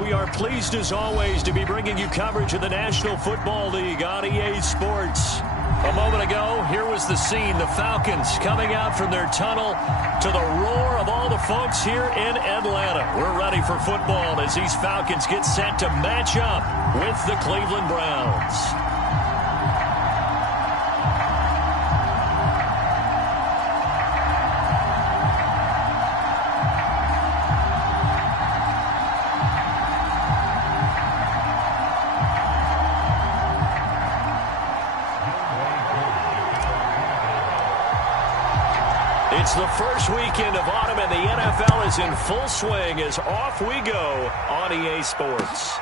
We are pleased as always to be bringing you coverage of the National Football League on EA Sports. A moment ago, here was the scene. The Falcons coming out from their tunnel to the roar of all the folks here in Atlanta. We're ready for football as these Falcons get set to match up with the Cleveland Browns. It's the first weekend of autumn, and the NFL is in full swing as off we go on EA Sports.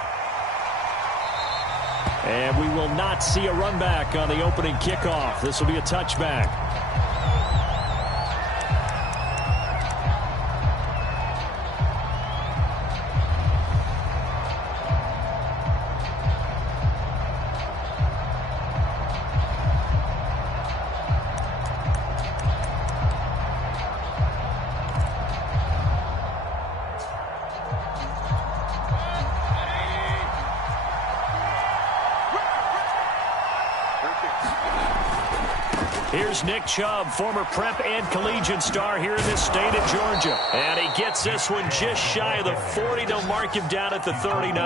And we will not see a run back on the opening kickoff. This will be a touchback. Here's Nick Chubb, former prep and collegiate star here in this state of Georgia. And he gets this one just shy of the 40. They'll mark him down at the 39.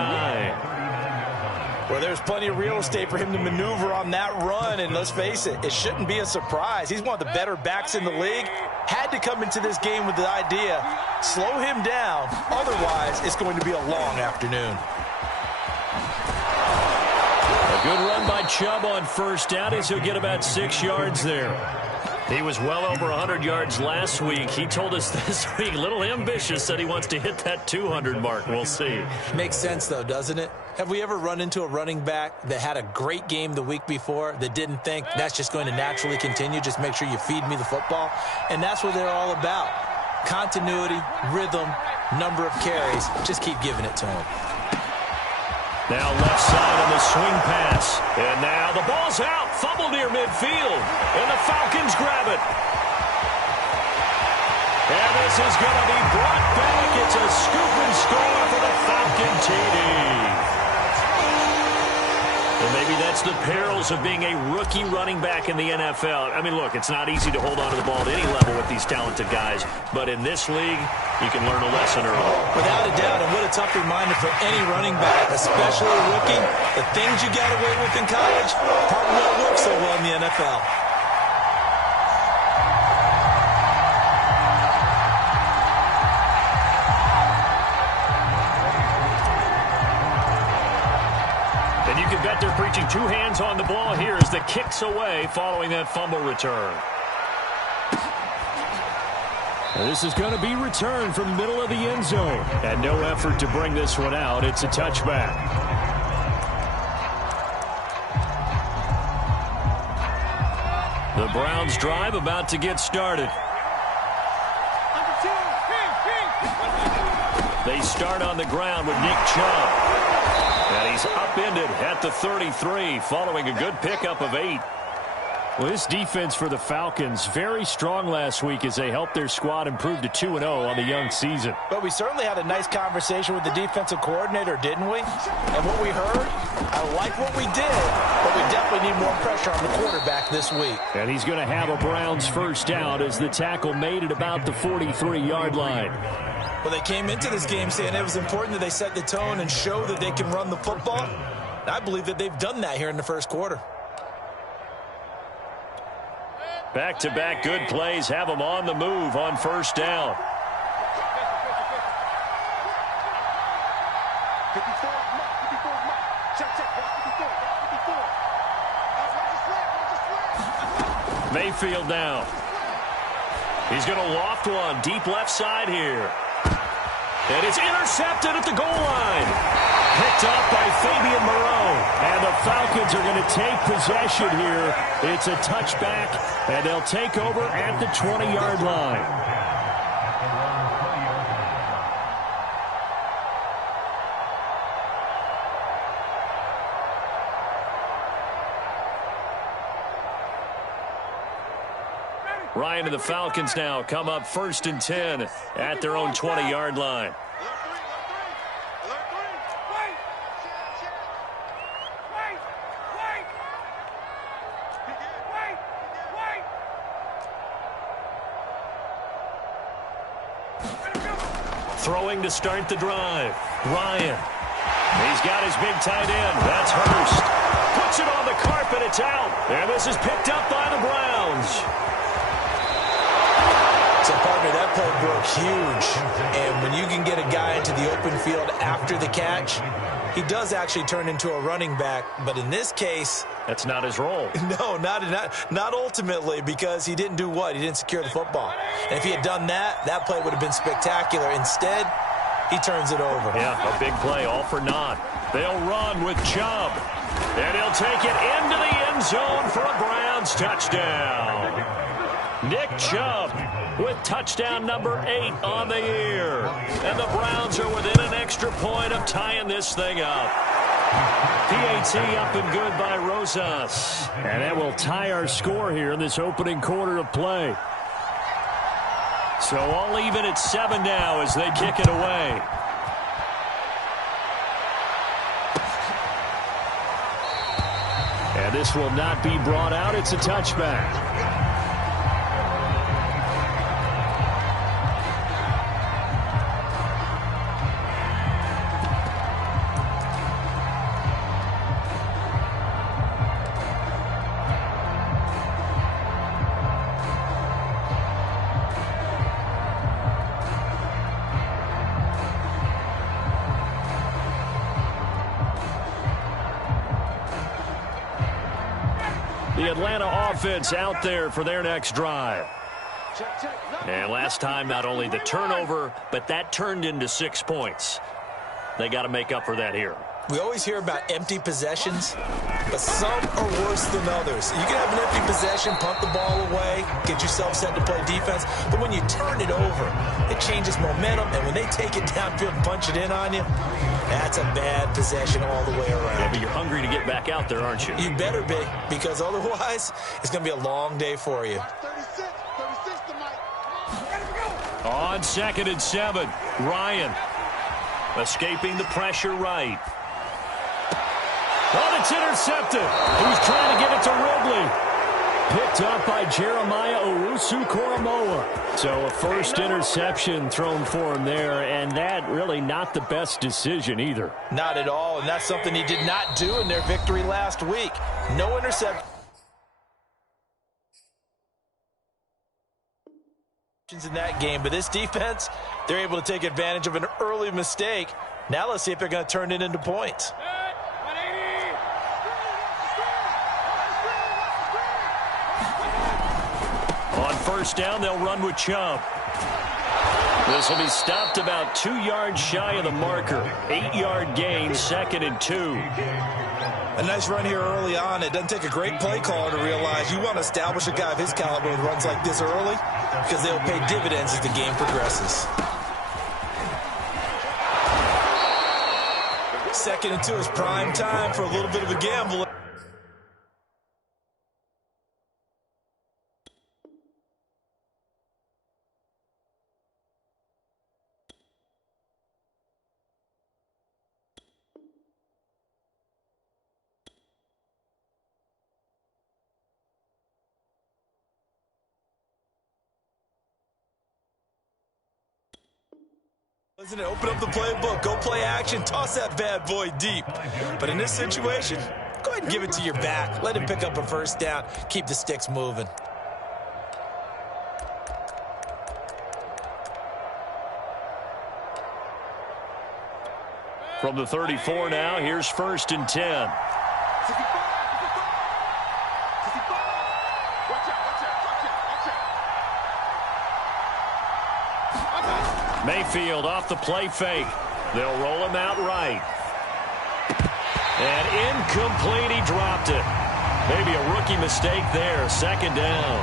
Well, there's plenty of real estate for him to maneuver on that run. And let's face it, it shouldn't be a surprise. He's one of the better backs in the league. Had to come into this game with the idea, slow him down. Otherwise, it's going to be a long afternoon. Good run by Chubb on first down as he'll get about 6 yards there. He was well over 100 yards last week. He told us this week, a little ambitious, said he wants to hit that 200 mark. We'll see. Makes sense, though, doesn't it? Have we ever run into a running back that had a great game the week before that didn't think that's just going to naturally continue? Just make sure you feed me the football. And that's what they're all about. Continuity, rhythm, number of carries. Just keep giving it to him. Now left side on the swing pass. And now the ball's out. Fumble near midfield. And the Falcons grab it. And this is going to be brought back. It's a scoop and score for the Falcon TD. And maybe that's the perils of being a rookie running back in the NFL. I mean, look, it's not easy to hold on to the ball at any level with these talented guys. But in this league, you can learn a lesson early. Without a doubt, and what a tough reminder for any running back, especially a rookie. The things you got away with in college probably won't work so well in the NFL. And you can bet they're preaching two hands on the ball here as the kick's away following that fumble return. And this is going to be returned from the middle of the end zone. And no effort to bring this one out. It's a touchback. The Browns drive about to get started. They start on the ground with Nick Chubb. And he's upended at the 33 following a good pickup of 8. Well, this defense for the Falcons, very strong last week as they helped their squad improve to 2-0 on the young season. But we certainly had a nice conversation with the defensive coordinator, didn't we? And what we heard, I like what we did, but we definitely need more pressure on the quarterback this week. And he's going to have a Browns first down as the tackle made at about the 43-yard line. Well, they came into this game saying it was important that they set the tone and show that they can run the football. And I believe that they've done that here in the first quarter. Back-to-back good plays have them on the move on first down. Mayfield now. He's going to loft one deep left side here. And it's intercepted at the goal line. Picked up by Fabian Moreau. And the Falcons are going to take possession here. It's a touchback, and they'll take over at the 20-yard line. Ryan and the Falcons now come up 1st and 10 at their own 20-yard line. Throwing to start the drive. Ryan. He's got his big tight end. That's Hurst. Puts it on the carpet. It's out. And this is picked up by the Browns. So, partner, that play broke huge. And when you can get a guy into the open field after the catch, he does actually turn into a running back. But in this case, that's not his role. No, not ultimately, because he didn't do what? He didn't secure the football. And if he had done that, that play would have been spectacular. Instead, he turns it over. Yeah, a big play, all for naught. They'll run with Chubb. And he'll take it into the end zone for a Browns touchdown. Nick Chubb with touchdown number 8 on the year. And the Browns are within an extra point of tying this thing up. PAT up and good by Rosas. And that will tie our score here in this opening quarter of play. So all even at 7 now as they kick it away. And this will not be brought out. It's a touchback. The Atlanta offense out there for their next drive. And last time, not only the turnover, but that turned into 6 points. They got to make up for that here. We always hear about empty possessions, but some are worse than others. You can have an empty possession, punt the ball away, get yourself set to play defense, but when you turn it over, it changes momentum, and when they take it downfield and punch it in on you, that's a bad possession all the way around. Yeah, but you're hungry to get back out there, aren't you? You better be, because otherwise, it's going to be a long day for you. On 2nd and 7, Ryan escaping the pressure right. Oh, it's intercepted. He's trying to get it to Ridley. Picked up by Jeremiah Owusu-Koramoah. So a first interception thrown for him there, and that really not the best decision either. Not at all, and that's something he did not do in their victory last week. No interception in that game, but this defense, they're able to take advantage of an early mistake. Now let's see if they're going to turn it into points. On first down, they'll run with Chubb. This will be stopped about 2 yards shy of the marker. 8-yard gain, 2nd and 2. A nice run here early on. It doesn't take a great play caller to realize you want to establish a guy of his caliber with runs like this early, because they'll pay dividends as the game progresses. 2nd and 2 is prime time for a little bit of a gamble. Isn't it? Open up the playbook, go play action, toss that bad boy deep. But in this situation, go ahead and give it to your back. Let him pick up a first down. Keep the sticks moving. From the 34 now, here's 1st and 10. Mayfield off the play fake. They'll roll him out right. And incomplete, he dropped it. Maybe a rookie mistake there, 2nd down.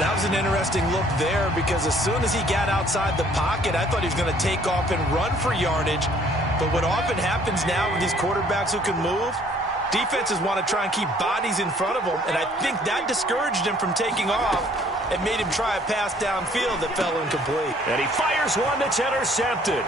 That was an interesting look there, because as soon as he got outside the pocket, I thought he was going to take off and run for yardage. But what often happens now with these quarterbacks who can move, defenses want to try and keep bodies in front of them, and I think that discouraged him from taking off. It made him try a pass downfield that fell incomplete. And he fires one that's intercepted.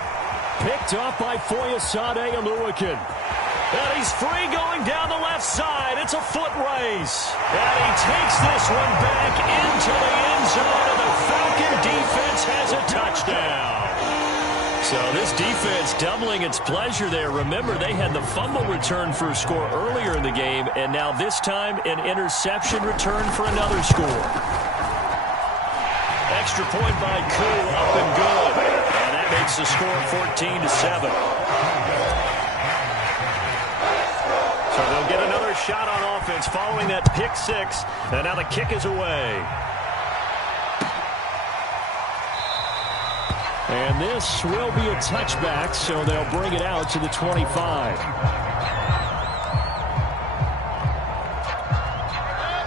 Picked up by Foyesade Oluwakin. And he's free going down the left side. It's a foot race. And he takes this one back into the end zone, and the Falcon defense has a touchdown. So this defense doubling its pleasure there. Remember, they had the fumble return for a score earlier in the game, and now this time an interception return for another score. Extra point by Koo, up and good. And that makes the score 14-7. So they'll get another shot on offense following that pick six, and now the kick is away. And this will be a touchback, so they'll bring it out to the 25.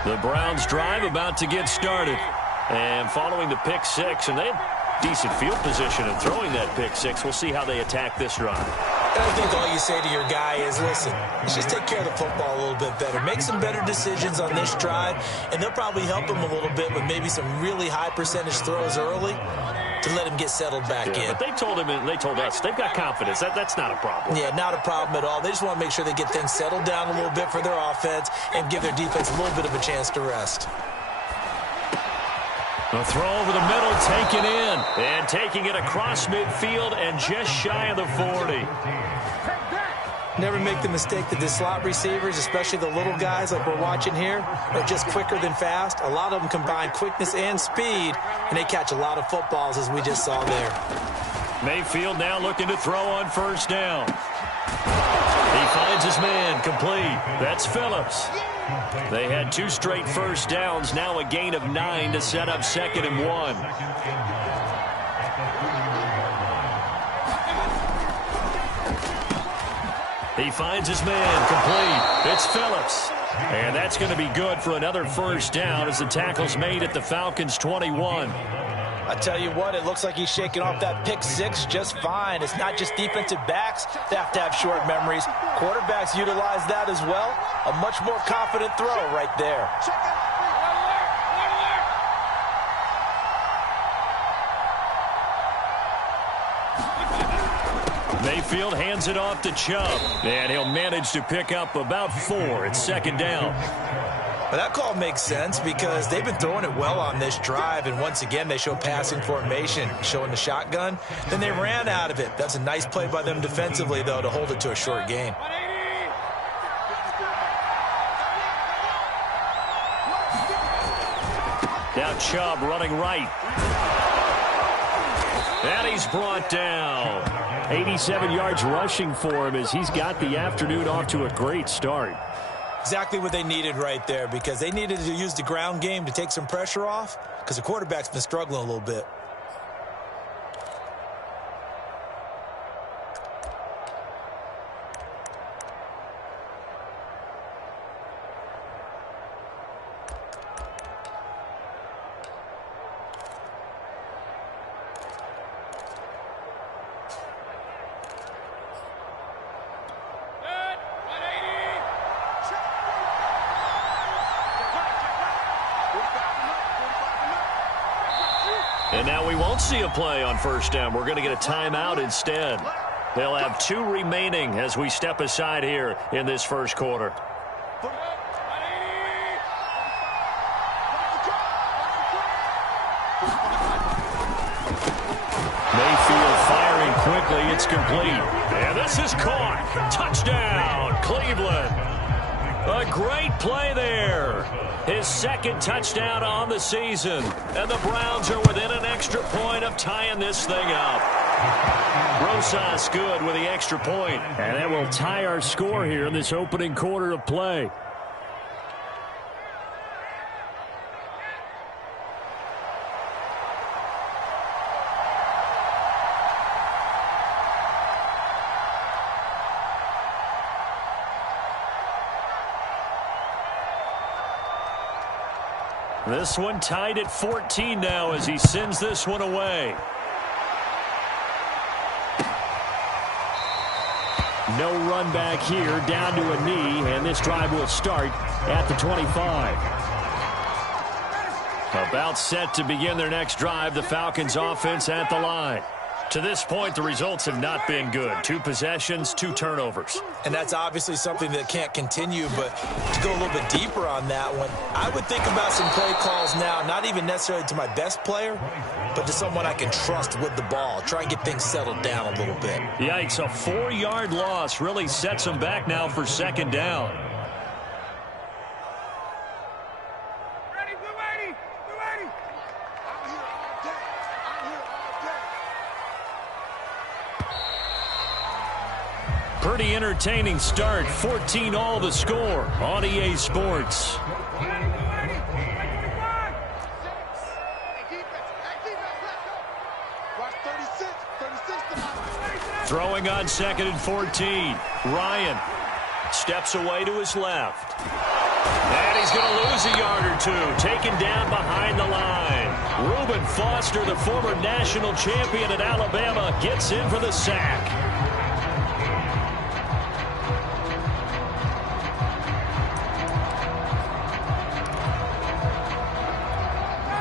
The Browns drive about to get started. And following the pick six, and they had decent field position in throwing that pick six. We'll see how they attack this drive. And I think all you say to your guy is, listen, let's just take care of the football a little bit better. Make some better decisions on this drive, and they'll probably help him a little bit with maybe some really high percentage throws early to let him get settled back in. But they told him, and they told us, they've got confidence. That's not a problem. Yeah, not a problem at all. They just want to make sure they get things settled down a little bit for their offense and give their defense a little bit of a chance to rest. The throw over the middle, taken in, and taking it across midfield and just shy of the 40. Never make the mistake that the slot receivers, especially the little guys like we're watching here, are just quicker than fast. A lot of them combine quickness and speed, and they catch a lot of footballs, as we just saw there. Mayfield now looking to throw on first down. He finds his man, complete. That's Phillips. They had 2 straight first downs, now a gain of 9 to set up 2nd and 1. He finds his man, complete. It's Phillips. And that's going to be good for another first down as the tackle's made at the Falcons' 21. I tell you what, it looks like he's shaking off that pick six just fine. It's not just defensive backs that have to have short memories. Quarterbacks utilize that as well. A much more confident throw right there. Mayfield hands it off to Chubb, and he'll manage to pick up about 4. It's 2nd down. Well, that call makes sense because they've been throwing it well on this drive, and once again they show passing formation, showing the shotgun. Then they ran out of it. That's a nice play by them defensively, though, to hold it to a short gain. Now Chubb running right. And he's brought down. 87 yards rushing for him as he's got the afternoon off to a great start. Exactly what they needed right there, because they needed to use the ground game to take some pressure off because the quarterback's been struggling a little bit. And now we won't see a play on first down. We're going to get a timeout instead. They'll have 2 remaining as we step aside here in this first quarter. Mayfield firing quickly. It's complete. And this is caught. Touchdown, Cleveland. A great play there. His 2nd touchdown on the season. And the Browns are within an extra point of tying this thing up. Rosas good with the extra point. And that will tie our score here in this opening quarter of play. This one tied at 14 now as he sends this one away. No run back here, down to a knee, and this drive will start at the 25. About set to begin their next drive, the Falcons offense at the line. To this point, the results have not been good. 2 possessions, 2 turnovers. And that's obviously something that can't continue, but to go a little bit deeper on that one, I would think about some play calls now, not even necessarily to my best player, but to someone I can trust with the ball. Try and get things settled down a little bit. Yikes, a 4-yard loss really sets them back now for 2nd down. Pretty entertaining start. 14 all the score on EA Sports. Throwing on 2nd and 14. Ryan steps away to his left. And he's going to lose a yard or 2. Taken down behind the line. Reuben Foster, the former national champion at Alabama, gets in for the sack.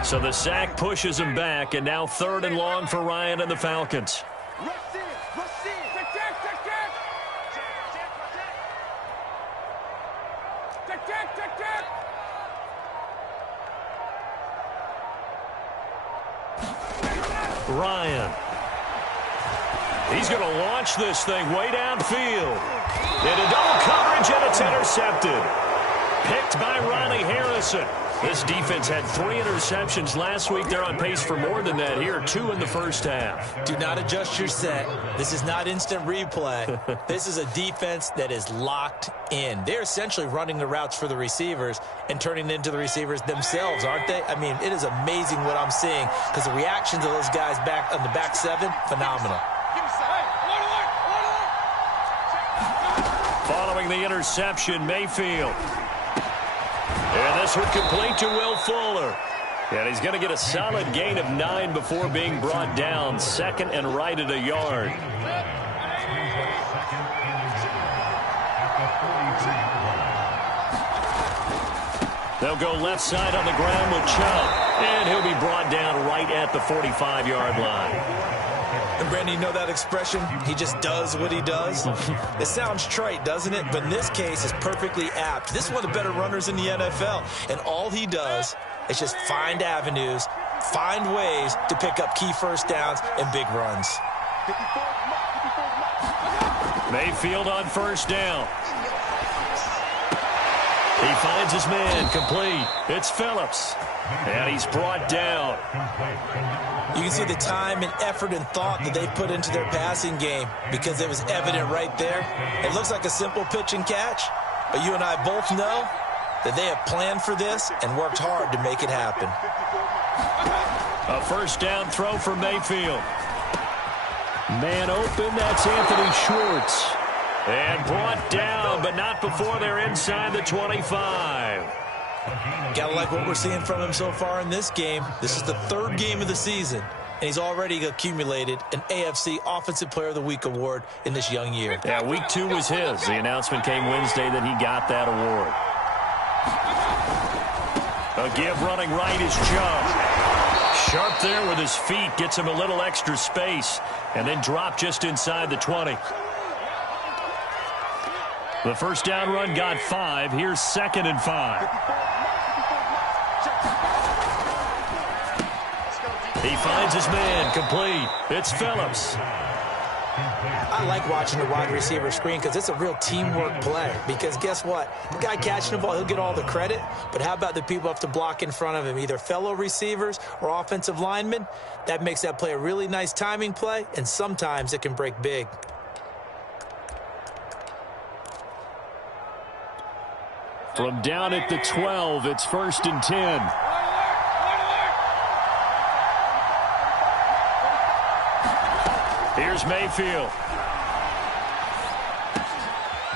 So the sack pushes him back, and now 3rd and long for Ryan and the Falcons. Ryan. He's going to launch this thing way downfield. Into double coverage, and it's intercepted. Picked by Ronnie Harrison. This defense had 3 interceptions last week. They're on pace for more than that here. 2 in the first half. Do not adjust your set. This is not instant replay. This is a defense that is locked in. They're essentially running the routes for the receivers and turning into the receivers themselves, aren't they? I mean, it is amazing what I'm seeing because the reactions of those guys back on the back 7, phenomenal. Following the interception, Mayfield. And this would complete to Will Fuller. And he's going to get a solid gain of 9 before being brought down. 2nd and right at a yard. They'll go left side on the ground with Chubb. And he'll be brought down right at the 45-yard line. And Brandon, you know that expression? He just does what he does. It sounds trite, doesn't it? But in this case, it's perfectly apt. This is one of the better runners in the NFL. And all he does is just find avenues, find ways to pick up key first downs and big runs. Mayfield on 1st down. He finds his man complete. It's Phillips. And he's brought down. You can see the time and effort and thought that they put into their passing game because it was evident right there. It looks like a simple pitch and catch, but you and I both know that they have planned for this and worked hard to make it happen. A 1st down throw for Mayfield. Man open, that's Anthony Schwartz. And brought down, but not before they're inside the 25. Gotta like what we're seeing from him so far in this game. This is the 3rd game of the season, and he's already accumulated an AFC Offensive Player of the Week award in this young year. Yeah, week 2 was his. The announcement came Wednesday that he got that award. A give running right is Chubb. Sharp there with his feet, gets him a little extra space, and then drop just inside the 20. The 1st down run got 5. Here's 2nd and 5. He finds his man complete. It's Phillips. I like watching the wide receiver screen because it's a real teamwork play. Because guess what? The guy catching the ball, he'll get all the credit. But how about the people up to block in front of him, either fellow receivers or offensive linemen? That makes that play a really nice timing play, and sometimes it can break big. From down at the 12, it's 1st and 10. Here's Mayfield.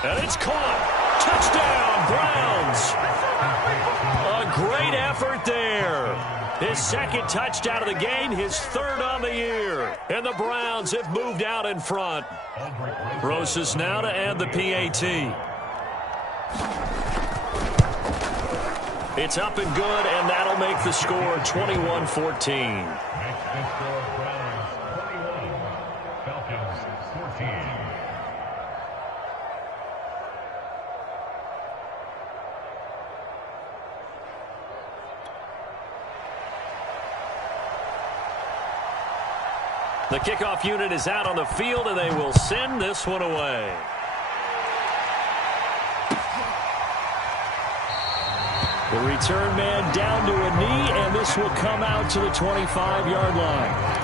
And it's caught. Touchdown, Browns. A great effort there. His 2nd touchdown of the game, his 3rd on the year. And the Browns have moved out in front. Rosas now to add the PAT. It's up and good, and that'll make the score 21-14. The kickoff unit is out on the field, and they will send this one away. The return man down to a knee, and this will come out to the 25-yard line.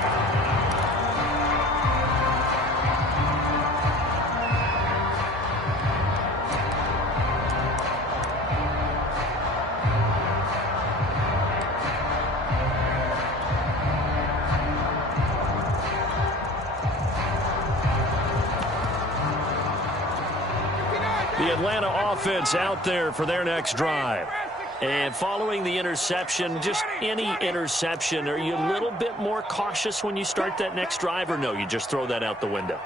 The Atlanta offense out there for their next drive. And following the interception, just any interception, are you a little bit more cautious when you start that next drive, or no, you just throw that out the window?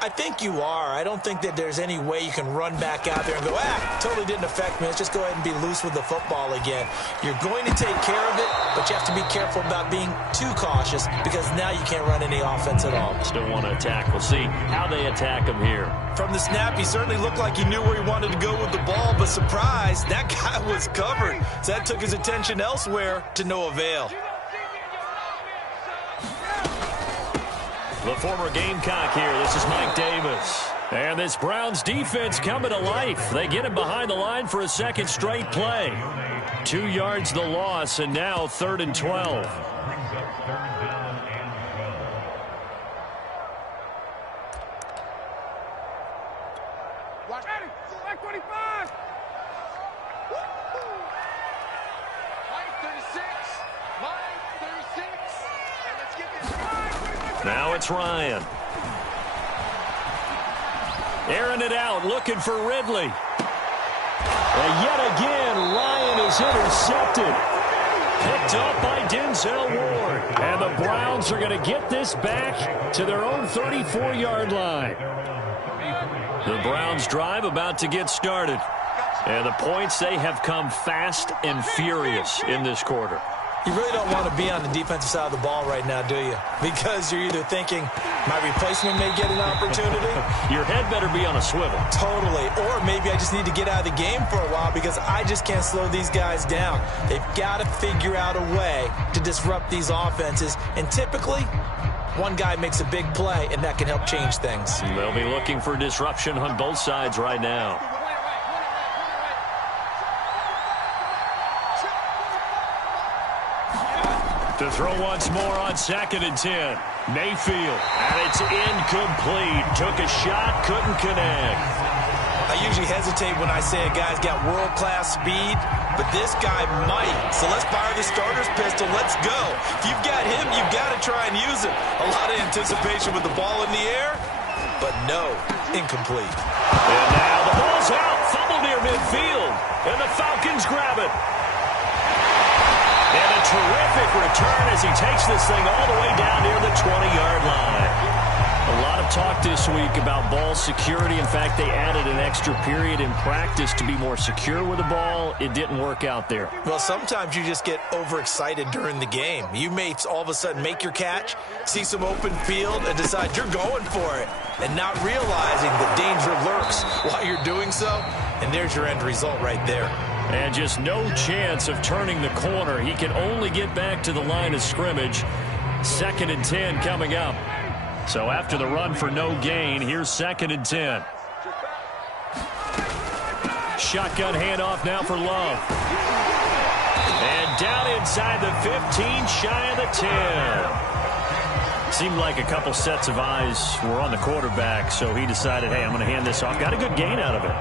I think you are. I don't think that there's any way you can run back out there and go, totally didn't affect me. Let's just go ahead and be loose with the football again. You're going to take care of it, but you have to be careful about being too cautious because now you can't run any offense at all. Still want to attack. We'll see how they attack him here. From the snap, he certainly looked like he knew where he wanted to go with the ball, but surprise, that guy was covered. So that took his attention elsewhere to no avail. The former Gamecock here. This is Mike Davis. And this Browns defense coming to life. They get him behind the line for a second straight play. 2 yards the loss, and now 3rd and 12. Now it's Ryan. Airing it out, looking for Ridley. And yet again, Ryan is intercepted. Picked up by Denzel Ward. And the Browns are going to get this back to their own 34-yard line. The Browns drive about to get started. And the points, they have come fast and furious in this quarter. You really don't want to be on the defensive side of the ball right now, do you? Because you're either thinking, my replacement may get an opportunity. Your head better be on a swivel. Totally. Or maybe I just need to get out of the game for a while because I just can't slow these guys down. They've got to figure out a way to disrupt these offenses. And typically, one guy makes a big play, and that can help change things. They'll be looking for disruption on both sides right now. To throw once more on 2nd and 10. Mayfield, and it's incomplete. Took a shot, couldn't connect. I usually hesitate when I say a guy's got world-class speed, but this guy might. So let's fire the starter's pistol. Let's go. If you've got him, you've got to try and use him. A lot of anticipation with the ball in the air, but no, incomplete. And now the ball's out. Fumble near midfield, and the Falcons grab it. And a terrific return as he takes this thing all the way down near the 20-yard line. A lot of talk this week about ball security. In fact, they added an extra period in practice to be more secure with the ball. It didn't work out there. Well, sometimes you just get overexcited during the game. You may all of a sudden make your catch, see some open field, and decide you're going for it, and not realizing the danger lurks while you're doing so. And there's your end result right there. And just no chance of turning the corner. He can only get back to the line of scrimmage. 2nd and 10 coming up. So after the run for no gain, here's 2nd and 10. Shotgun handoff now for Love. And down inside the 15, shy of the 10. Seemed like a couple sets of eyes were on the quarterback, so he decided, hey, I'm going to hand this off. Got a good gain out of it.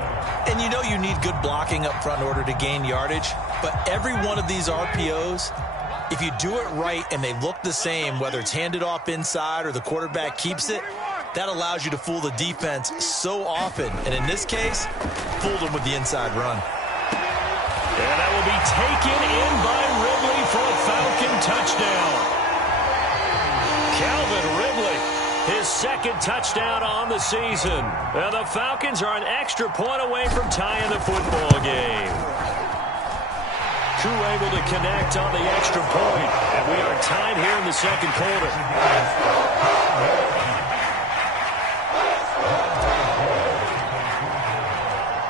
And you know you need good blocking up front in order to gain yardage, but every one of these RPOs, if you do it right and they look the same, whether it's handed off inside or the quarterback keeps it, that allows you to fool the defense so often. And in this case, fooled them with the inside run. And that will be taken in by Ridley for a Falcon touchdown. Calvin Ridley, his 2nd touchdown on the season. And the Falcons are an extra point away from tying the football game. Koo able to connect on the extra point. And we are tied here in the 2nd quarter.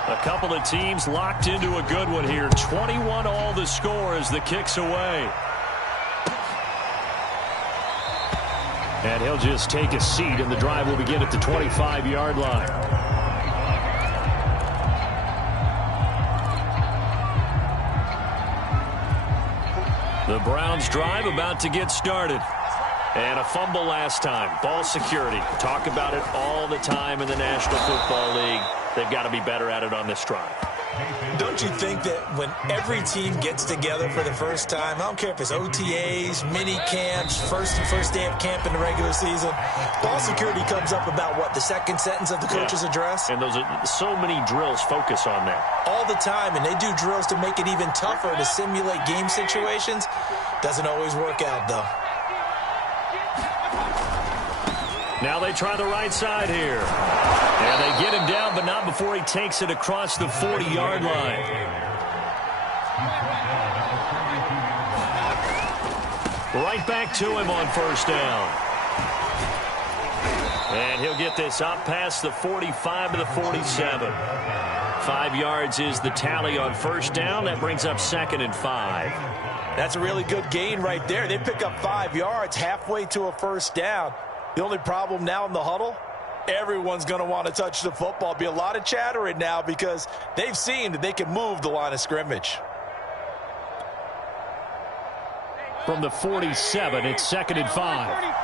A couple of teams locked into a good one here. 21 all the score as the kick's away. And he'll just take a seat, and the drive will begin at the 25-yard line. The Browns drive about to get started. And a fumble last time. Ball security. Talk about it all the time in the National Football League. They've got to be better at it on this drive. Don't you think that when every team gets together for the first time, I don't care if it's OTAs, mini camps, first day of camp in the regular season, ball security comes up about what, the second sentence of the coach's address? And those are so many drills focus on that. All the time, and they do drills to make it even tougher to simulate game situations. Doesn't always work out, though. Now they try the right side here. And they get him down, but not before he takes it across the 40-yard line. Right back to him on first down. And he'll get this up past the 45 to the 47. 5 yards is the tally on first down. That brings up 2nd and 5. That's a really good gain right there. They pick up 5 yards halfway to a first down. The only problem now in the huddle, everyone's going to want to touch the football. Be a lot of chattering now because they've seen that they can move the line of scrimmage. From the 47, it's 2nd and 5.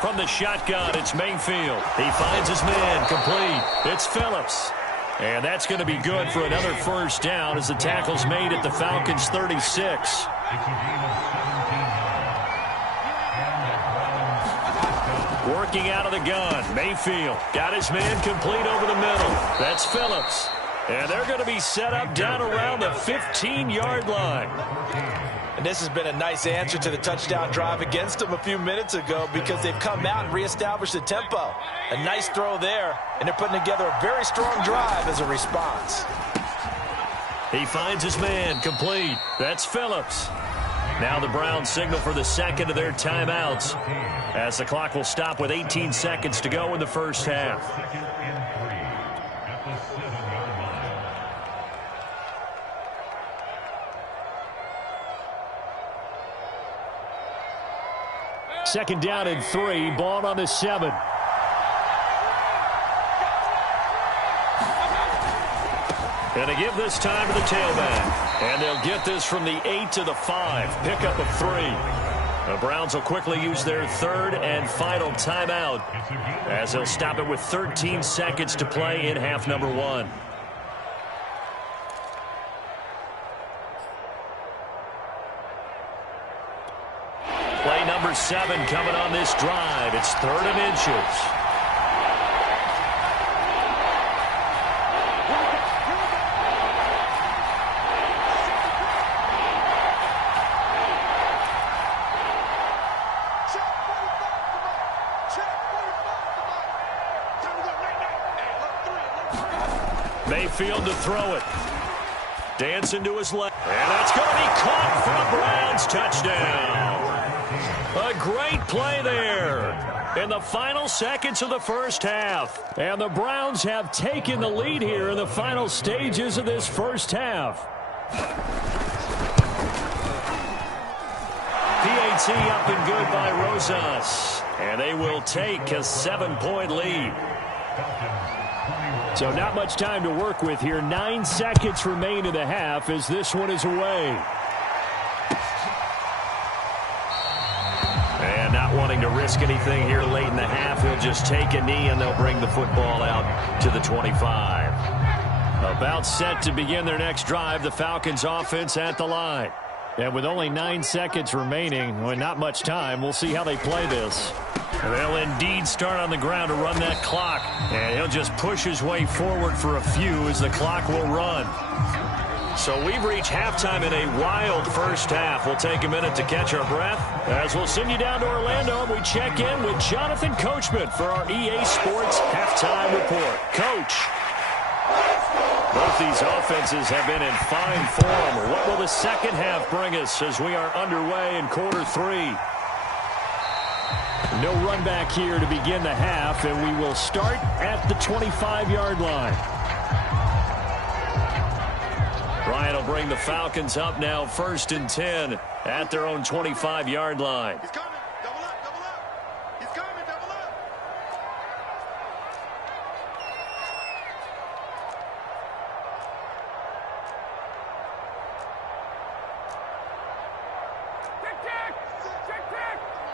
From the shotgun, it's Mayfield. He finds his man, complete. It's Phillips. And that's going to be good for another first down as the tackle's made at the Falcons' 36. Working out of the gun, Mayfield got his man complete over the middle. That's Phillips. And they're going to be set up down around the 15-yard line. And this has been a nice answer to the touchdown drive against them a few minutes ago because they've come out and reestablished the tempo. A nice throw there, and they're putting together a very strong drive as a response. He finds his man complete. That's Phillips. Now the Browns signal for the second of their timeouts as the clock will stop with 18 seconds to go in the first half. Second down and 3, ball on the 7. And they give this time to the tailback. And they'll get this from the 8 to the 5. Pickup of 3. The Browns will quickly use their third and final timeout as they'll stop it with 13 seconds to play in half number 1. Play number 7 coming on this drive. It's 3rd and inches. Mayfield to throw it. Dancing to his left. And that's going to be caught for a Browns touchdown. A great play there in the final seconds of the first half. And the Browns have taken the lead here in the final stages of this first half. PAT up and good by Rosas. And they will take a 7-point lead. So not much time to work with here. 9 seconds remain in the half as this one is away. And not wanting to risk anything here late in the half, he'll just take a knee and they'll bring the football out to the 25. About set to begin their next drive, the Falcons offense at the line. And with only 9 seconds remaining, well, not much time, we'll see how they play this. And they'll indeed start on the ground to run that clock. And he'll just push his way forward for a few as the clock will run. So we've reached halftime in a wild first half. We'll take a minute to catch our breath as we'll send you down to Orlando and we check in with Jonathan Coachman for our EA Sports Halftime Report. Coach. Both these offenses have been in fine form. What will the second half bring us as we are underway in quarter 3? No run back here to begin the half, and we will start at the 25-yard line. Bryant will bring the Falcons up now 1st and 10 at their own 25-yard line. He's coming. Double up, double up. He's coming, double up.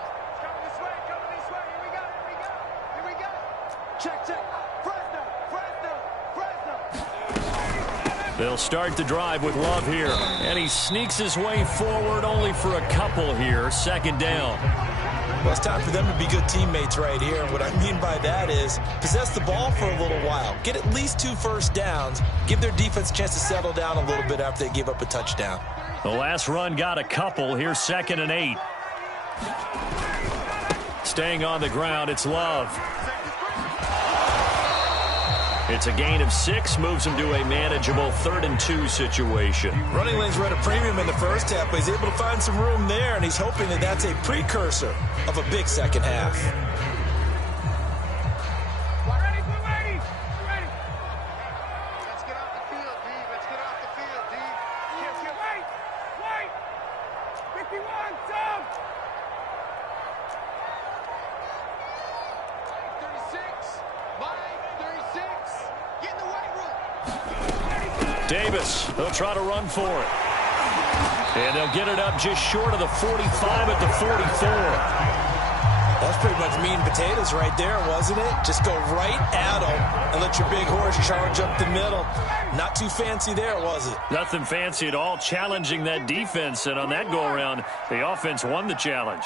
Check. Coming this way. Here we go. Check. Fresno. They'll start the drive with Love here. And he sneaks his way forward only for a couple here. 2nd down. Well, it's time for them to be good teammates right here. And what I mean by that is possess the ball for a little while. Get at least 2 first downs. Give their defense a chance to settle down a little bit after they give up a touchdown. The last run got a couple. Here's 2nd and 8. Staying on the ground, it's Love. It's a gain of 6, moves him to a manageable 3rd and 2 situation. Running lanes were at a premium in the first half, but he's able to find some room there, and he's hoping that that's a precursor of a big second half. Ready. Let's get off the field, D. Wait. 51, jump. 36. Get in the weight room. Davis, they'll try to run for it. And they'll get it up just short of the 45 at the 44. That's pretty much meat and potatoes right there, wasn't it? Just go right at them and let your big horse charge up the middle. Not too fancy there, was it? Nothing fancy at all, challenging that defense. And on that go-around, the offense won the challenge.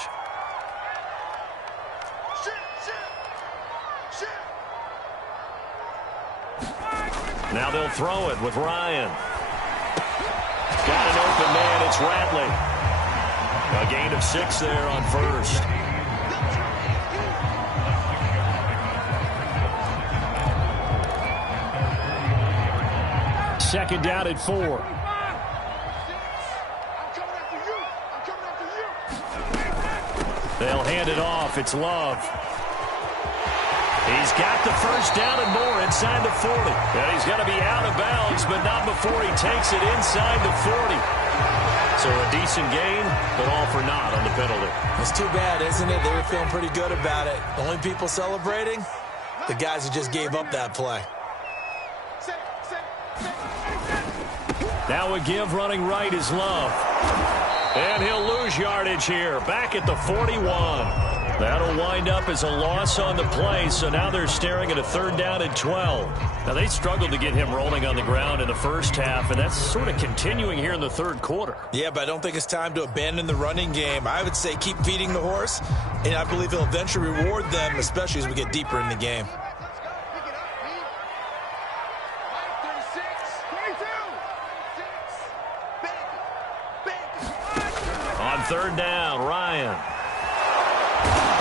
Now they'll throw it with Ryan. Got an open man. It's Ratley. A gain of 6 there on 1st. Second down at 4. I'm coming after you. They'll hand it off. It's Love. He's got the first down and more inside the 40. And he's going to be out of bounds, but not before he takes it inside the 40. So a decent gain, but all for naught on the penalty. It's too bad, isn't it? They were feeling pretty good about it. The only people celebrating, the guys who just gave up that play. Now a give running right is Love. And he'll lose yardage here, back at the 41. That'll wind up as a loss on the play, so now they're staring at a 3rd down and 12. Now, they struggled to get him rolling on the ground in the first half, and that's sort of continuing here in the 3rd quarter. Yeah, but I don't think it's time to abandon the running game. I would say keep feeding the horse, and I believe he'll eventually reward them, especially as we get deeper in the game. On 3rd down, Ryan.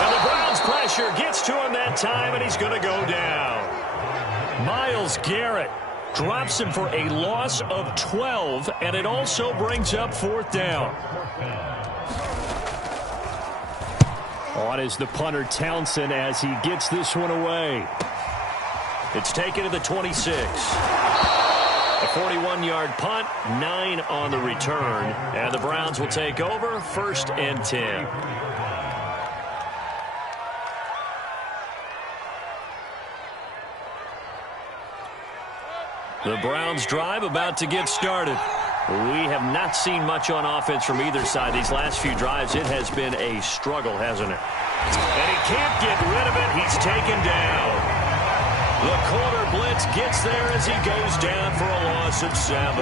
And the Browns' pressure gets to him that time, and he's going to go down. Myles Garrett drops him for a loss of 12, and it also brings up 4th down. On is the punter Townsend as he gets this one away. It's taken to the 26. A 41-yard punt, 9 on the return, and the Browns will take over 1st and 10. The Browns drive about to get started. We have not seen much on offense from either side. These last few drives, it has been a struggle, hasn't it? And he can't get rid of it. He's taken down. The corner blitz gets there as he goes down for a loss of 7.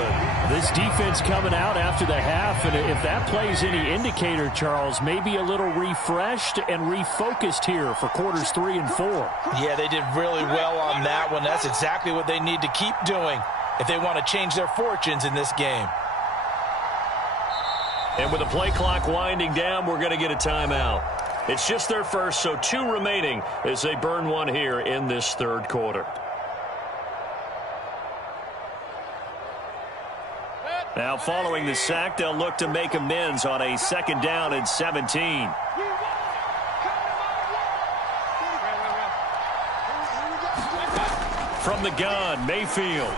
This defense coming out after the half, and if that plays any indicator, Charles, maybe a little refreshed and refocused here for quarters 3 and 4. Yeah, they did really well on that one. That's exactly what they need to keep doing if they want to change their fortunes in this game. And with the play clock winding down, we're going to get a timeout. It's just their first, so 2 remaining as they burn one here in this 3rd quarter. Now following the sack, they'll look to make amends on a 2nd down and 17. From the gun, Mayfield.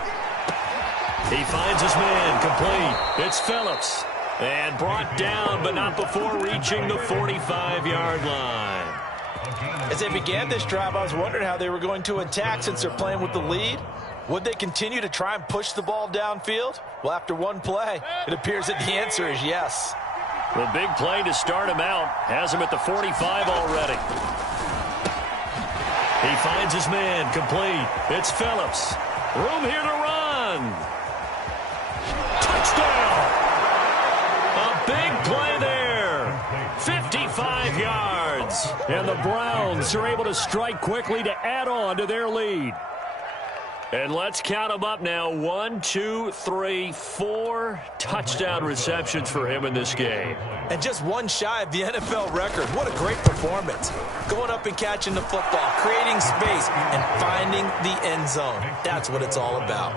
He finds his man, complete. It's Phillips. And brought down, but not before reaching the 45-yard line. As they began this drive, I was wondering how they were going to attack since they're playing with the lead. Would they continue to try and push the ball downfield? Well, after one play, it appears that the answer is yes. The big play to start him out has him at the 45 already. He finds his man, complete. It's Phillips. Room here to run. Touchdown! A big play there. 55 yards. And the Browns are able to strike quickly to add on to their lead. And let's count them up now. 1, 2, 3, 4 touchdown receptions for him in this game. And just one shy of the NFL record. What a great performance. Going up and catching the football, creating space, and finding the end zone. That's what it's all about.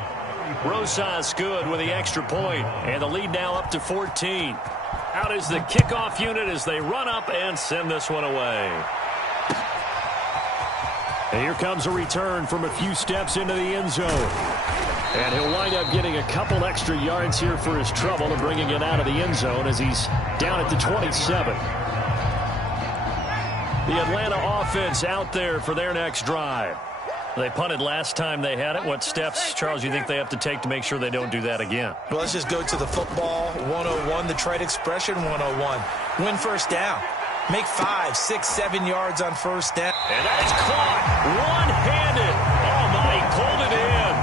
Rosas good with the extra point, and the lead now up to 14. Out is the kickoff unit as they run up and send this one away. And here comes a return from a few steps into the end zone. And he'll wind up getting a couple extra yards here for his trouble and bringing it out of the end zone as he's down at the 27. The Atlanta offense out there for their next drive. They punted last time they had it. What steps, Charles, do you think they have to take to make sure they don't do that again? Well, let's just go to the football 101, the trade expression 101. Win first down. Make 5, 6, 7 yards on first down. And that is caught one-handed. Oh, my, he pulled it in.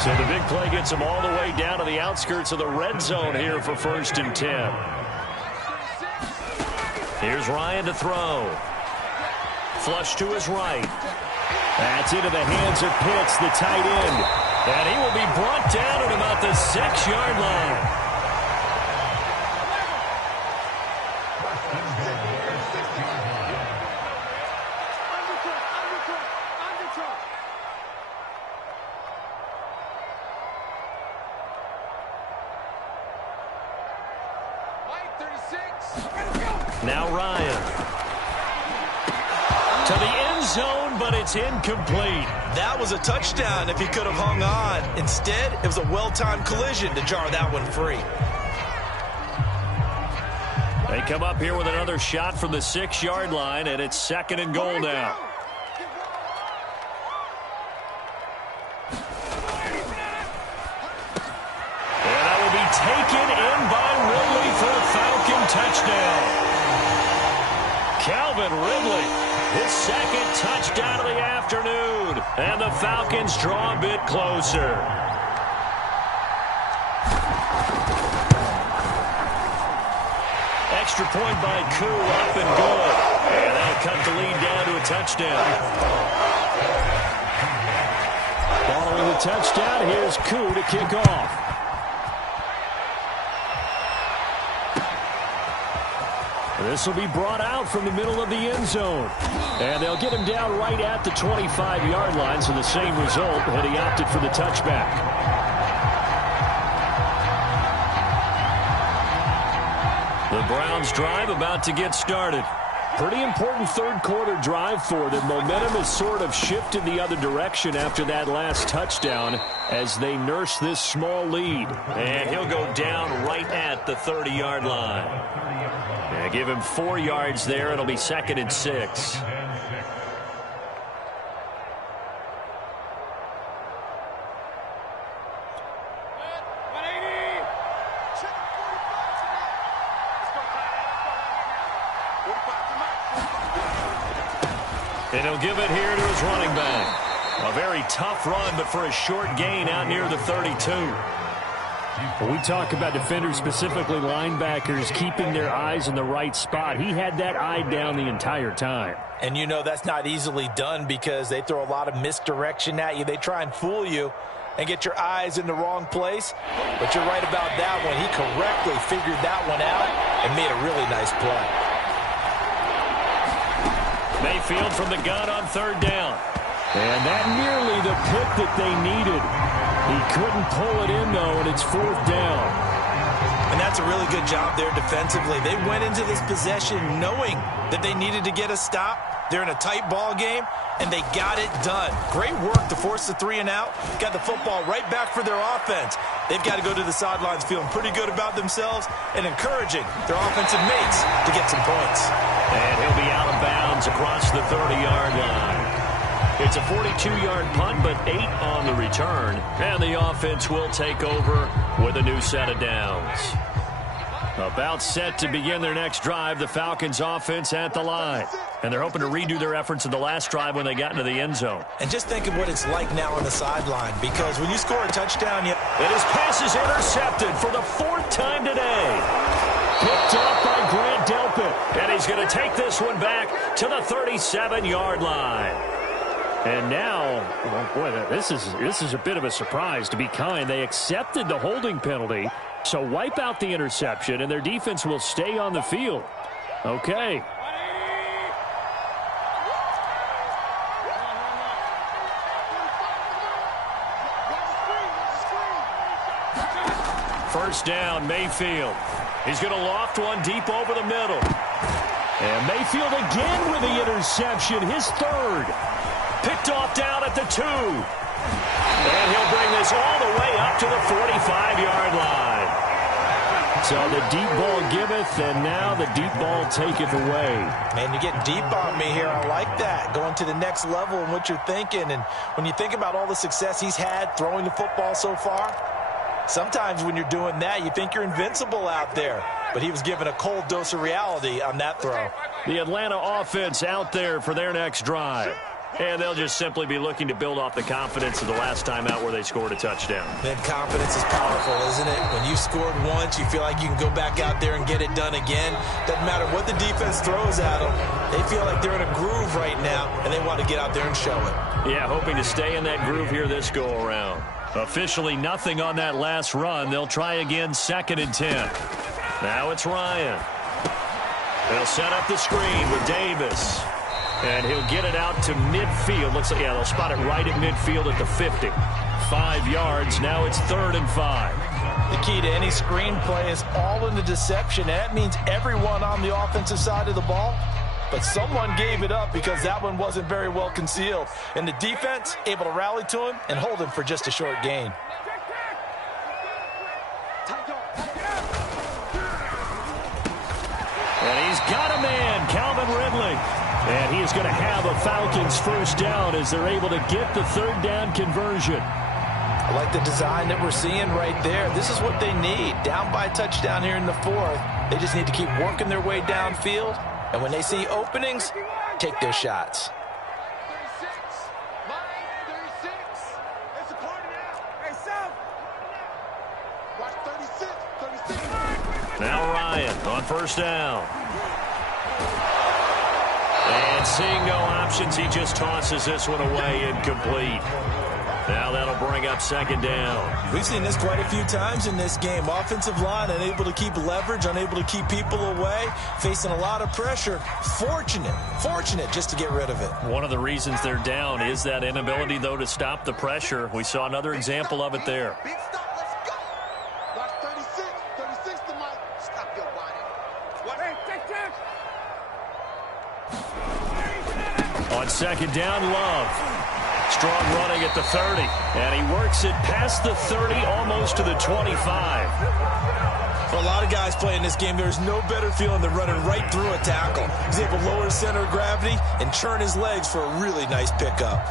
So the big play gets him all the way down to the outskirts of the red zone here for 1st and 10. Here's Ryan to throw. Flush to his right. That's into the hands of Pitts, the tight end. And he will be brought down at about the 6-yard line. Now Ryan. To the end zone, but it's incomplete. That was a touchdown if he could have hung on. Instead, it was a well-timed collision to jar that one free. They come up here with another shot from the 6-yard line, and it's 2nd and goal now. And that will be taken in by Ridley for a Falcon touchdown. Calvin Ridley, his 2nd touchdown of the afternoon. And the Falcons draw a bit closer. Extra point by Koo, up and good. And that'll cut the lead down to a touchdown. Following the touchdown, here's Koo to kick off. This will be brought out from the middle of the end zone. And they'll get him down right at the 25-yard line, so the same result had he opted for the touchback. The Browns drive about to get started. Pretty important third-quarter drive for them. Momentum has sort of shifted the other direction after that last touchdown as they nurse this small lead. And he'll go down right at the 30-yard line. Yeah, give him 4 yards there. It'll be 2nd and 6. And he'll give it here to his running back. A very tough run, but for a short gain out near the 32. When we talk about defenders, specifically linebackers, keeping their eyes in the right spot, he had that eye down the entire time. And you know that's not easily done because they throw a lot of misdirection at you. They try and fool you and get your eyes in the wrong place. But you're right about that one. He correctly figured that one out and made a really nice play. Mayfield from the gun on 3rd down. And that nearly the pick that they needed. He couldn't pull it in, though, and it's 4th down. And that's a really good job there defensively. They went into this possession knowing that they needed to get a stop, They're in a tight ball game, and they got it done. Great work to force the 3 and out. Got the football right back for their offense. They've got to go to the sidelines feeling pretty good about themselves and encouraging their offensive mates to get some points. And he'll be out of bounds across the 30-yard line. It's a 42-yard punt, but 8 on the return. And the offense will take over with a new set of downs. About set to begin their next drive, the Falcons offense at the line. And they're hoping to redo their efforts in the last drive when they got into the end zone. And just think of what it's like now on the sideline, because when you score a touchdown, And his pass is intercepted for the 4th time today. Picked up by Grant Delpit. And he's going to take this one back to the 37-yard line. And now, well, boy, this is a bit of a surprise, to be kind. They accepted the holding penalty, so wipe out the interception, and their defense will stay on the field. Okay. First down, Mayfield. He's going to loft one deep over the middle. And Mayfield again with the interception, his 3rd. Picked off down at the 2. And he'll bring this all the way up to the 45-yard line. So the deep ball giveth, and now the deep ball taketh away. Man, you get deep on me here. I like that. Going to the next level in what you're thinking. And when you think about all the success he's had throwing the football so far, sometimes when you're doing that, you think you're invincible out there. But he was given a cold dose of reality on that throw. The Atlanta offense out there for their next drive. And they'll just simply be looking to build off the confidence of the last time out where they scored a touchdown. Then confidence is powerful, isn't it? When you've scored once, you feel like you can go back out there and get it done again. Doesn't matter what the defense throws at them. They feel like they're in a groove right now, and they want to get out there and show it. Yeah, hoping to stay in that groove here this go-around. Officially nothing on that last run. They'll try again, 2nd and 10. Now it's Ryan. They'll set up the screen with Davis. And he'll get it out to midfield. Looks like, yeah, they'll spot it right at midfield at the 50. 5 yards. Now it's 3rd and 5. The key to any screenplay is all in the deception. And that means everyone on the offensive side of the ball. But someone gave it up because that one wasn't very well concealed. And the defense able to rally to him and hold him for just a short gain. And he's got a man, Calvin Ridley. And he is going to have a Falcons first down as they're able to get the 3rd down conversion. I like the design that we're seeing right there. This is what they need. Down by a touchdown here in the 4th. They just need to keep working their way downfield. And when they see openings, take their shots. 36. Line 36. It's a corner now. Hey, Sam. Right 36. 36. Now Ryan on first down. And seeing no options, he just tosses this one away incomplete. Now that'll bring up 2nd down. We've seen this quite a few times in this game. Offensive line unable to keep leverage, unable to keep people away, facing a lot of pressure. Fortunate just to get rid of it. One of the reasons they're down is that inability, though, to stop the pressure. We saw another example of it there. Big stop. Let's go. Right 36. 36 to Mike. Stop your body. What? Hey, take that. On 2nd down, Love. Strong running at the 30. And he works it past the 30, almost to the 25. For a lot of guys playing this game, there's no better feeling than running right through a tackle. He's able to lower his center of gravity and churn his legs for a really nice pickup.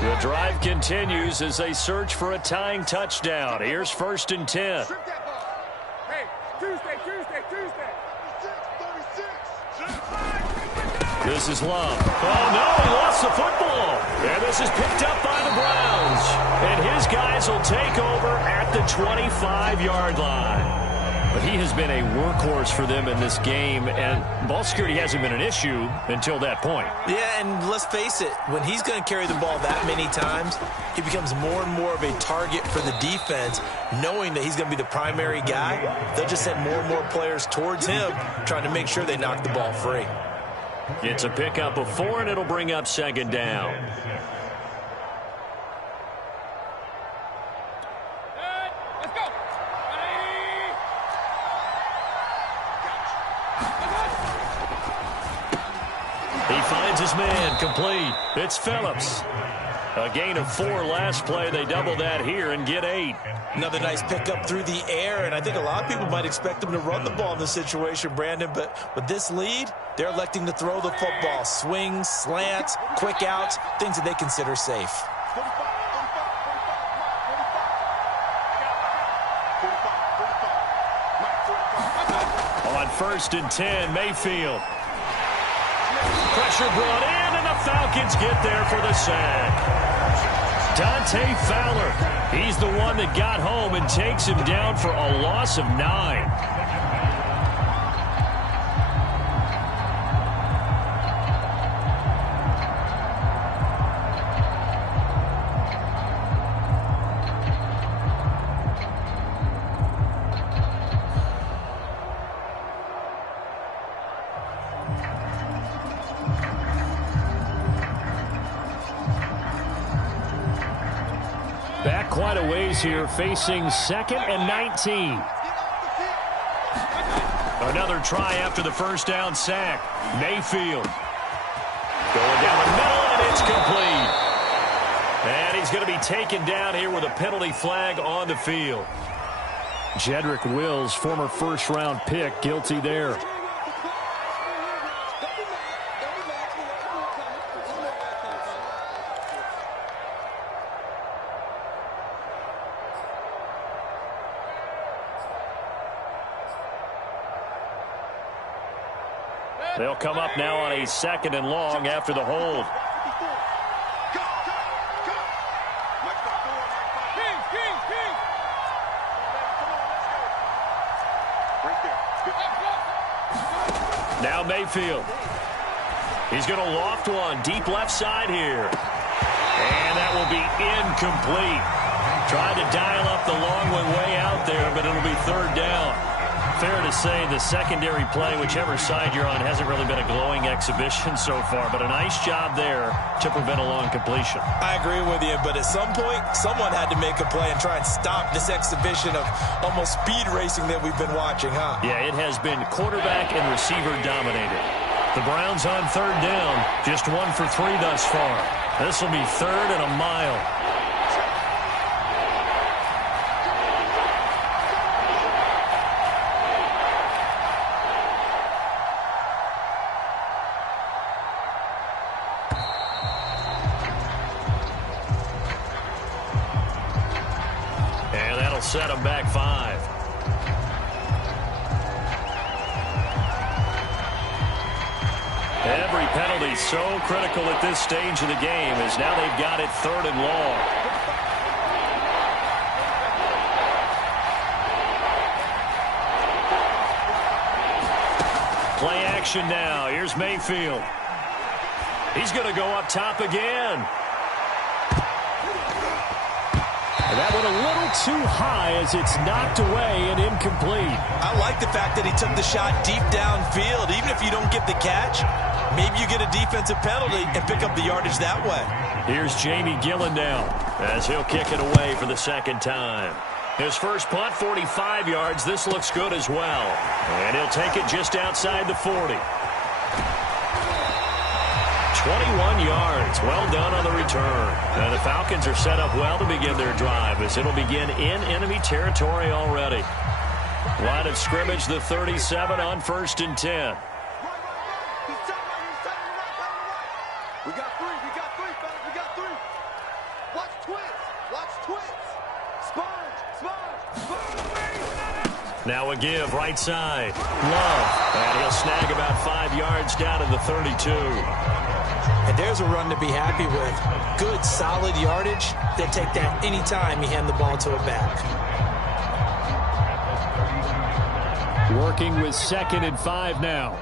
The drive continues as they search for a tying touchdown. Here's 1st and 10. Strip that ball. Hey, Tuesday. This is Love. Oh, no, he lost the football. And this is picked up by the Browns. And his guys will take over at the 25-yard line. But he has been a workhorse for them in this game, and ball security hasn't been an issue until that point. Yeah, and let's face it, when he's going to carry the ball that many times, he becomes more and more of a target for the defense, knowing that he's going to be the primary guy. They'll just send more and more players towards him, trying to make sure they knock the ball free. It's a pickup of 4, and it'll bring up 2nd down. Let's go. Finds his man, complete. It's Phillips. A gain of 4 last play. They double that here and get 8. Another nice pickup through the air, and I think a lot of people might expect them to run the ball in this situation, Brandon, but with this lead, they're electing to throw the football. Swings, slants, quick outs, things that they consider safe. On 1st and 10, Mayfield. Pressure brought in, and the Falcons get there for the sack. Dante Fowler, he's the one that got home and takes him down for a loss of 9. Back quite a ways here, facing 2nd and 19. Another try after the first down sack. Mayfield going down the middle, and it's complete. And he's going to be taken down here with a penalty flag on the field. Jedrick Wills, former first-round pick, guilty there. They'll come up now on a 2nd and long after the hold. Now Mayfield. He's going to loft one deep left side here. And that will be incomplete. Tried to dial up the long one way out there, but it'll be 3rd down. Fair to say the secondary play, whichever side you're on, hasn't really been a glowing exhibition so far, but a nice job there to prevent a long completion. I agree with you, but at some point, someone had to make a play and try and stop this exhibition of almost speed racing that we've been watching, huh? Yeah, it has been quarterback and receiver dominated. The Browns on 3rd down, just 1 for 3 thus far. This will be 3rd and a mile. Set him back 5. Every penalty so critical at this stage of the game as now they've got it 3rd and long. Play action now. Here's Mayfield. He's going to go up top again. That went a little too high as it's knocked away and incomplete. I like the fact that he took the shot deep downfield. Even if you don't get the catch, maybe you get a defensive penalty and pick up the yardage that way. Here's Jamie Gillen now as he'll kick it away for the 2nd time. His first punt, 45 yards. This looks good as well. And he'll take it just outside the 40. 21 yards. Well done on the return. And the Falcons are set up well to begin their drive as it'll begin in enemy territory already. Line of scrimmage, the 37 on 1st and 10. We got 3, fellas. We got 3. Watch twins. Sponge. Now a give, right side. Love. And he'll snag about 5 yards down to the 32. And there's a run to be happy with. Good, solid yardage. They take that anytime you hand the ball to a back. Working with 2nd and 5 now.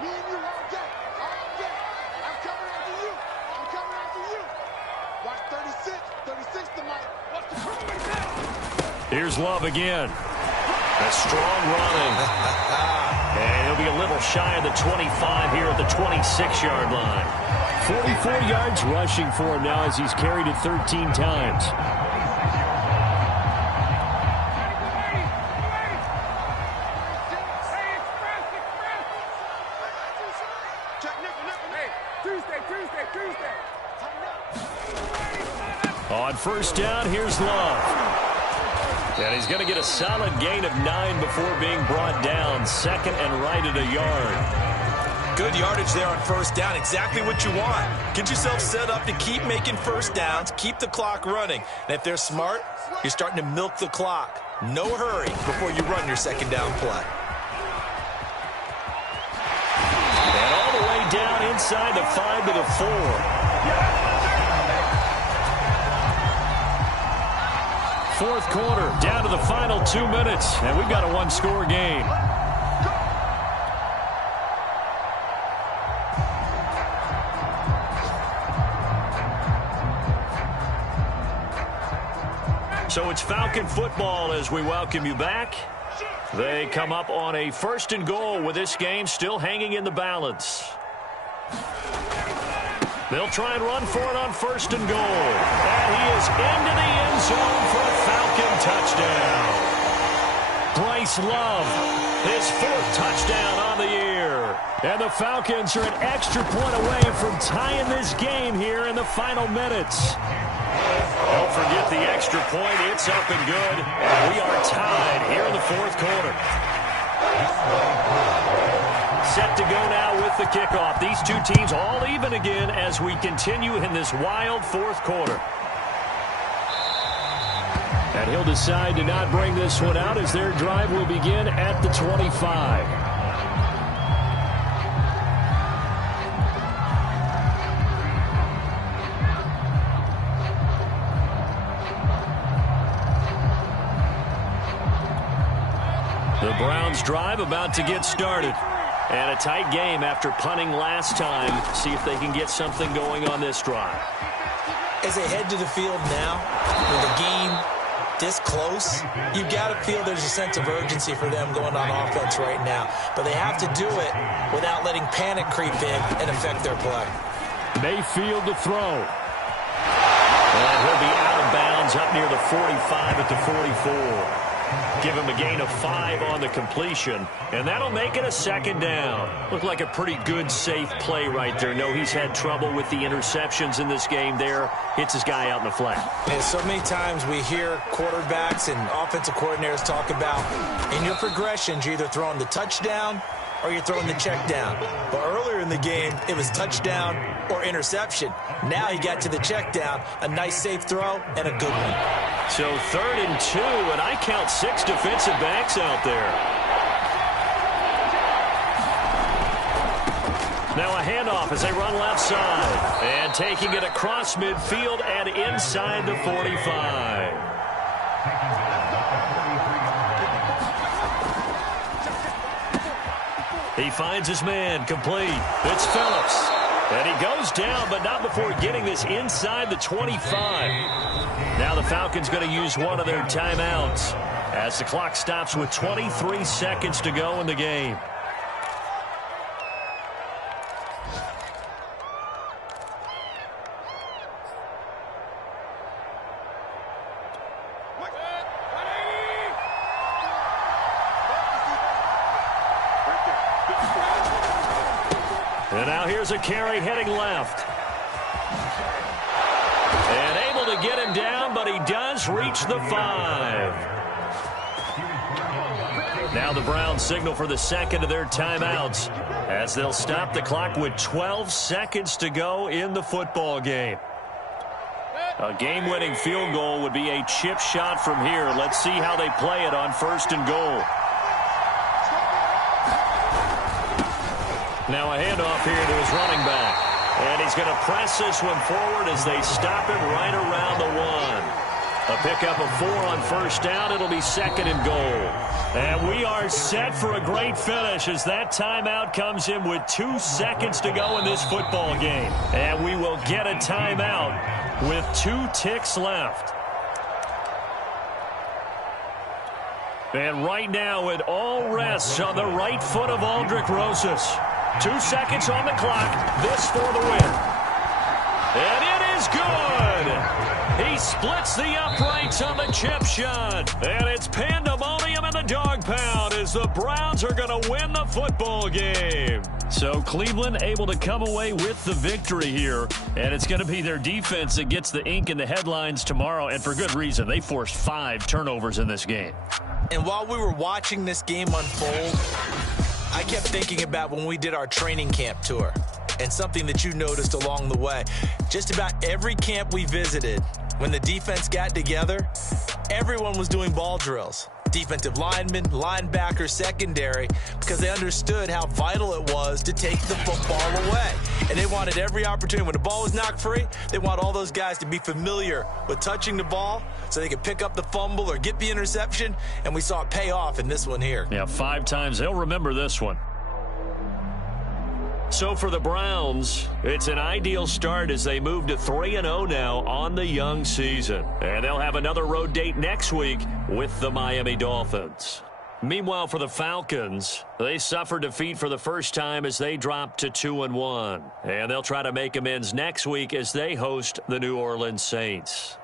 Me and you all day. I'm coming after you. Watch 36. 36 to Mike. Here's Love again. A strong running. And he'll be a little shy of the 25 here at the 26-yard line. 44 yards rushing for him now as he's carried it 13 times. Check, nickel. first down. Here's Love. And he's going to get a solid gain of 9 before being brought down. Second and right at a yard. Good yardage there on first down. Exactly what you want. Get yourself set up to keep making first downs, keep the clock running. And if they're smart, you're starting to milk the clock. No hurry before you run your second down play. And all the way down inside the 5 to the 4. Fourth quarter, down to the final 2 minutes, and we've got a one-score game. So it's Falcon football as we welcome you back. They come up on a 1st and goal with this game still hanging in the balance. They'll try and run for it on 1st and goal. And he is into the end zone for a Falcon touchdown. Bryce Love, his 4th touchdown on the year. And the Falcons are an extra point away from tying this game here in the final minutes. Don't forget the extra point. It's up and good. And we are tied here in the 4th quarter. Set to go now with the kickoff. These two teams all even again as we continue in this wild 4th quarter. And he'll decide to not bring this one out as their drive will begin at the 25. The Browns drive about to get started. And a tight game after punting last time. See if they can get something going on this drive. As they head to the field now, with the game this close, you've got to feel there's a sense of urgency for them going on offense right now. But they have to do it without letting panic creep in and affect their play. Mayfield to throw. And he'll be out of bounds up near the 45 at the 44. Give him a gain of 5 on the completion, and that'll make it a 2nd down. Looked like a pretty good, safe play right there. No, he's had trouble with the interceptions in this game there. Hits his guy out in the flat. And so many times we hear quarterbacks and offensive coordinators talk about in your progressions, you're either throwing the touchdown or you're throwing the check down. But earlier in the game, it was touchdown or interception. Now he got to the check down, a nice safe throw, and a good one. So 3rd and 2, and I count 6 defensive backs out there. Now a handoff as they run left side. And taking it across midfield and inside the 45. He finds his man, complete. It's Phillips. And he goes down, but not before getting this inside the 25. Now the Falcons going to use one of their timeouts as the clock stops with 23 seconds to go in the game. And now here's a carry heading left. And able to get him down, but he does reach the 5. Now the Browns signal for the 2nd of their timeouts as they'll stop the clock with 12 seconds to go in the football game. A game-winning field goal would be a chip shot from here. Let's see how they play it on 1st and goal. Now a handoff here to his running back. And he's going to press this one forward as they stop him right around the 1. A pickup of 4 on 1st down. It'll be 2nd and goal. And we are set for a great finish as that timeout comes in with 2 seconds to go in this football game. And we will get a timeout with 2 ticks left. And right now it all rests on the right foot of Aldrick Rosas. 2 seconds on the clock. This for the win. And it is good. He splits the uprights on the chip shot. And it's pandemonium in the dog pound as the Browns are going to win the football game. So Cleveland able to come away with the victory here, and it's going to be their defense that gets the ink in the headlines tomorrow, and for good reason. They forced 5 turnovers in this game. And while we were watching this game unfold, I kept thinking about when we did our training camp tour and something that you noticed along the way. Just about every camp we visited, when the defense got together, everyone was doing ball drills. Defensive linemen, linebackers, secondary, because they understood how vital it was to take the football away. And they wanted every opportunity. When the ball was knocked free, they want all those guys to be familiar with touching the ball so they could pick up the fumble or get the interception, and we saw it pay off in this one here. Yeah, 5 times. They'll remember this one. So for the Browns, it's an ideal start as they move to 3-0 now on the young season. And they'll have another road date next week with the Miami Dolphins. Meanwhile, for the Falcons, they suffered defeat for the first time as they dropped to 2-1. And they'll try to make amends next week as they host the New Orleans Saints.